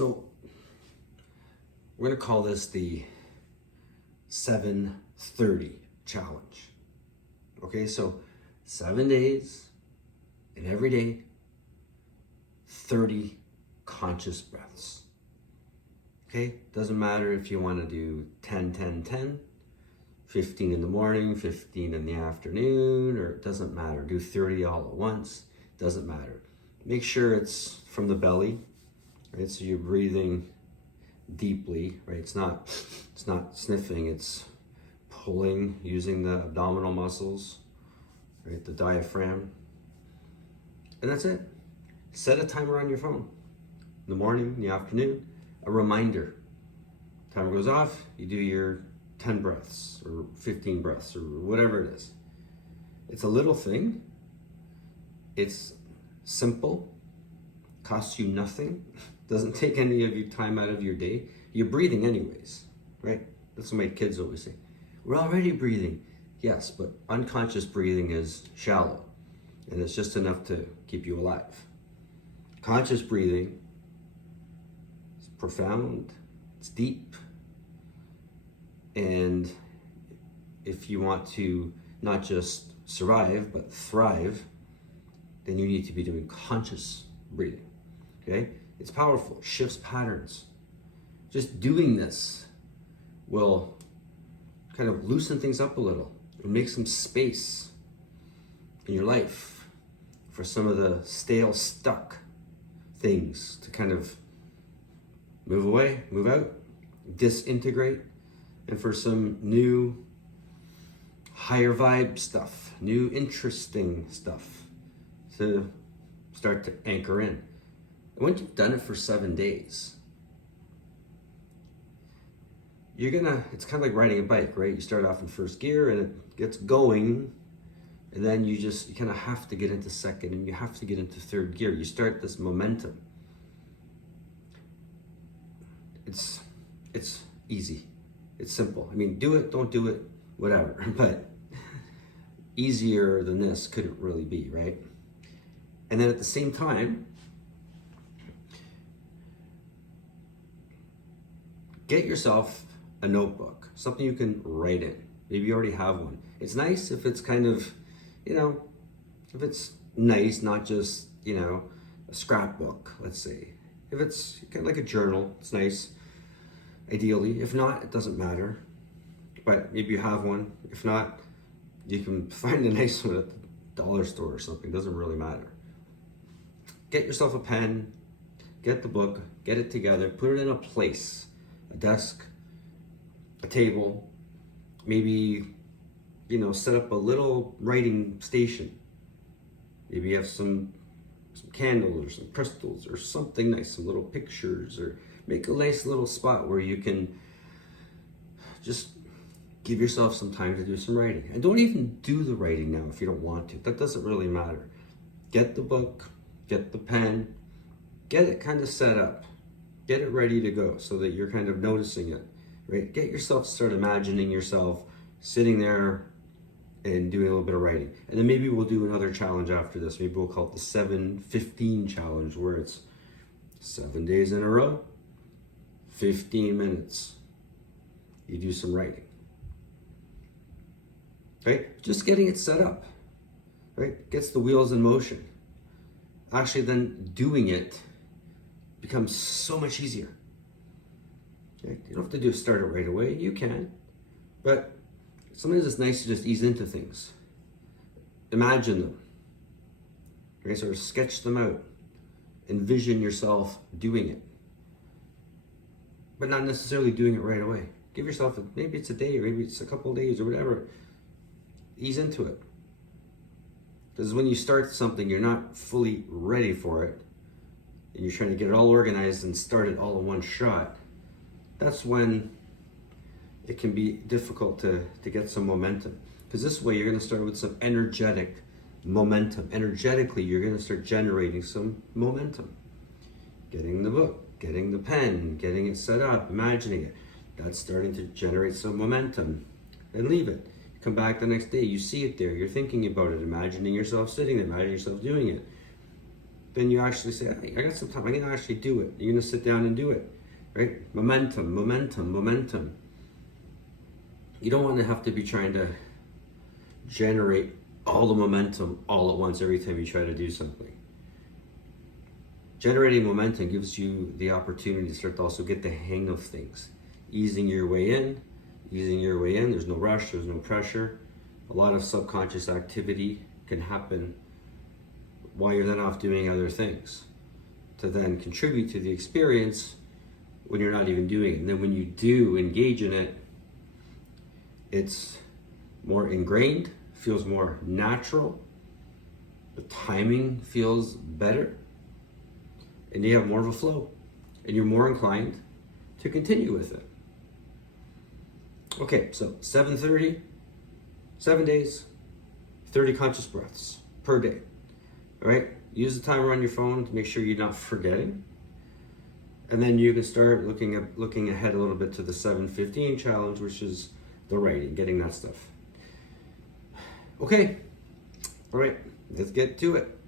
So we're going to call this the 7:30 challenge. Okay, so 7 days and every day, 30 conscious breaths. Okay, doesn't matter if you want to do 10, 10, 10, 15 in the morning, 15 in the afternoon, or it doesn't matter. Do 30 all at once, doesn't matter. Make sure it's from the belly, right? So you're breathing deeply, right? It's not sniffing, it's pulling using the abdominal muscles, right? The diaphragm. And that's it. Set a timer on your phone. In the morning, in the afternoon, a reminder. Timer goes off, you do your 10 breaths or 15 breaths or whatever it is. It's a little thing. It's simple, costs you nothing, doesn't take any of your time out of your day. You're breathing anyways, right? That's what my kids always say. We're already breathing. Yes, but unconscious breathing is shallow and it's just enough to keep you alive. Conscious breathing is profound, it's deep, and if you want to not just survive but thrive, then you need to be doing conscious breathing. Okay, it's powerful, it shifts patterns. Just doing this will kind of loosen things up a little and make some space in your life for some of the stale, stuck things to kind of move away, move out, disintegrate, and for some new higher vibe stuff, new interesting stuff to start to anchor in. And once you've done it for 7 days, it's kind of like riding a bike, right? You start off in first gear and it gets going, and then you kind of have to get into second and you have to get into third gear. You start this momentum. It's easy. It's simple. I mean, do it, don't do it, whatever. But easier than this couldn't really be, right? And then at the same time, get yourself a notebook, something you can write in. Maybe you already have one. It's nice if it's kind of, if it's nice, not just, a scrapbook, let's say. If it's kind of like a journal, it's nice, ideally. If not, it doesn't matter. But maybe you have one. If not, you can find a nice one at the dollar store or something. It doesn't really matter. Get yourself a pen, get the book, get it together, put it in a place, a desk, a table, maybe, set up a little writing station. Maybe you have some candles or some crystals or something nice, some little pictures, or make a nice little spot where you can just give yourself some time to do some writing. And don't even do the writing now if you don't want to. That doesn't really matter. Get the book, get the pen, get it kind of set up, get it ready to go so that you're kind of noticing it, right? Get yourself, start imagining yourself sitting there and doing a little bit of writing. And then maybe we'll do another challenge after this. Maybe we'll call it the 7:15 challenge, where it's 7 days in a row, 15 minutes. You do some writing, right? Just getting it set up, right? Gets the wheels in motion. Actually, then doing it becomes so much easier. Okay? You don't have to start it right away. You can, but sometimes it's nice to just ease into things. Imagine them. Okay, sort of sketch them out. Envision yourself doing it, but not necessarily doing it right away. Give yourself, maybe it's a day, or maybe it's a couple of days, or whatever. Ease into it. Because when you start something, you're not fully ready for it, and you're trying to get it all organized and start it all in one shot. That's when it can be difficult to get some momentum. Because this way, you're going to start with some energetic momentum. Energetically, you're going to start generating some momentum. Getting the book, getting the pen, getting it set up, imagining it. That's starting to generate some momentum. Then leave it. Come back the next day, you see it there, you're thinking about it, imagining yourself sitting there, imagining yourself doing it. then you actually say, hey, I got some time, I'm gonna actually do it. You're gonna sit down and do it, right? Momentum, momentum, momentum. You don't want to have to be trying to generate all the momentum all at once every time you try to do something. Generating momentum gives you the opportunity to start to also get the hang of things. Easing your way in, there's no rush, there's no pressure. A lot of subconscious activity can happen while you're then off doing other things to then contribute to the experience when you're not even doing it. And then when you do engage in it, it's more ingrained, feels more natural, the timing feels better, and you have more of a flow, and you're more inclined to continue with it. Okay, so 7:30, 7 days, 30 conscious breaths per day. All right, use the timer on your phone to make sure you're not forgetting. And then you can start looking ahead a little bit to the 7:15 challenge, which is the writing, getting that stuff. Okay, all right, let's get to it.